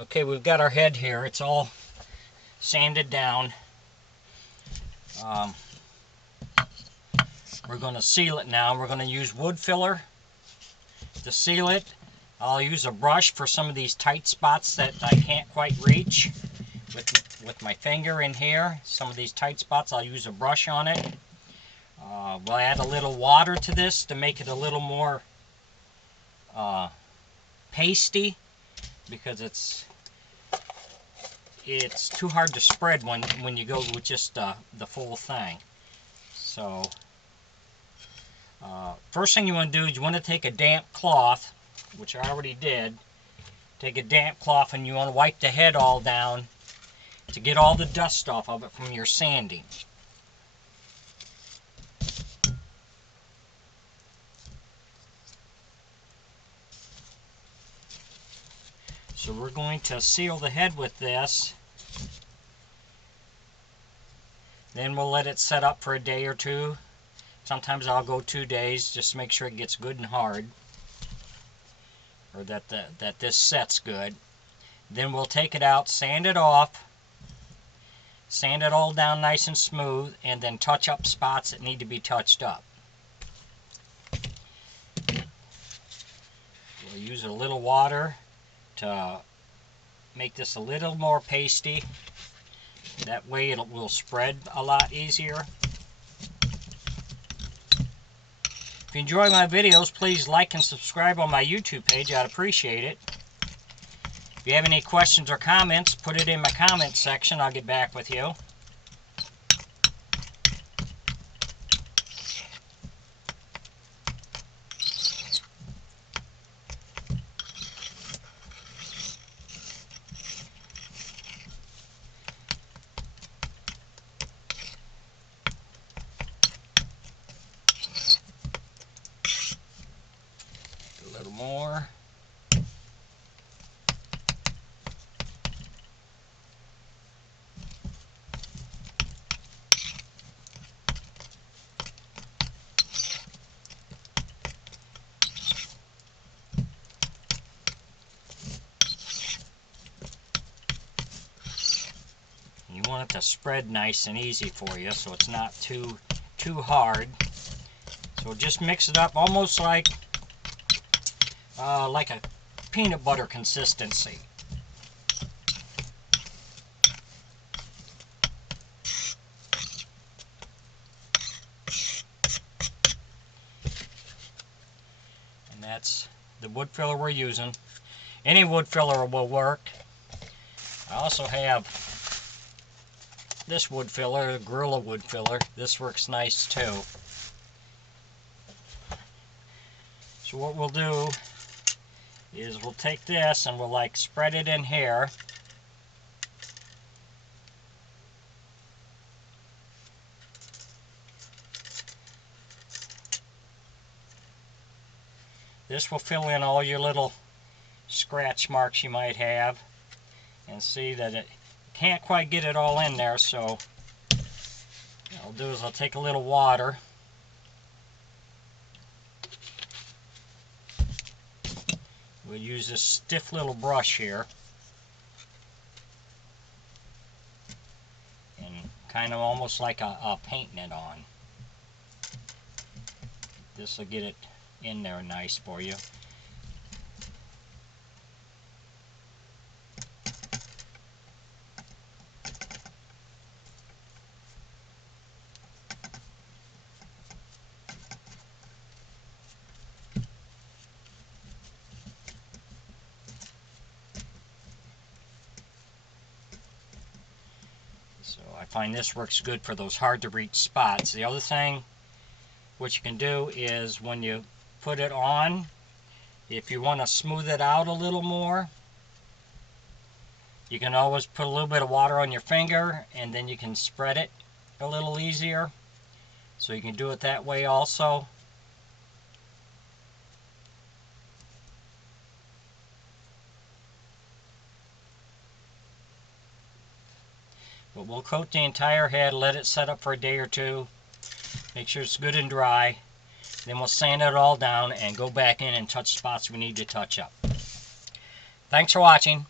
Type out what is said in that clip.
Okay, we've got our head here. It's all sanded down. We're going to seal it now. We're going to use wood filler to seal it. I'll use a brush for some of these tight spots that I can't quite reach with my finger in here. Some of these tight spots, I'll use a brush on it. We'll add a little water to this to make it a little more pasty, because it's too hard to spread when you go with just the full thing. So first thing you want to do is you want to take a damp cloth, which I already did. Take a damp cloth and you want to wipe the head all down to get all the dust off of it from your sanding. So we're going to seal the head with this. Then we'll let it set up for a day or two. Sometimes I'll go 2 days just to make sure it gets good and hard, or that this sets good. Then we'll take it out, sand it off, sand it all down nice and smooth, and then touch up spots that need to be touched up. We'll use a little water to make this a little more pasty. That way it will spread a lot easier. If you enjoy my videos, please like and subscribe on my YouTube page. I'd appreciate it. If you have any questions or comments, put it in my comment section. I'll get back with you. A little more. You want it to spread nice and easy for you, so it's not too hard. So just mix it up almost like a peanut butter consistency. And that's the wood filler we're using. Any wood filler will work. I also have this wood filler, the Gorilla wood filler. This works nice too. So what we'll do is we'll take this and we'll like spread it in here. This will fill in all your little scratch marks you might have, and see that it can't quite get it all in there. So what I'll do is I'll take a little water, we'll use this stiff little brush here and kind of almost like a painting it on. This will get it in there nice for you. So I find this works good for those hard to reach spots. The other thing what you can do is when you put it on, if you want to smooth it out a little more, you can always put a little bit of water on your finger and then you can spread it a little easier. So you can do it that way also. But we'll coat the entire head, let it set up for a day or two, make sure it's good and dry. Then we'll sand it all down and go back in and touch spots we need to touch up. Thanks for watching.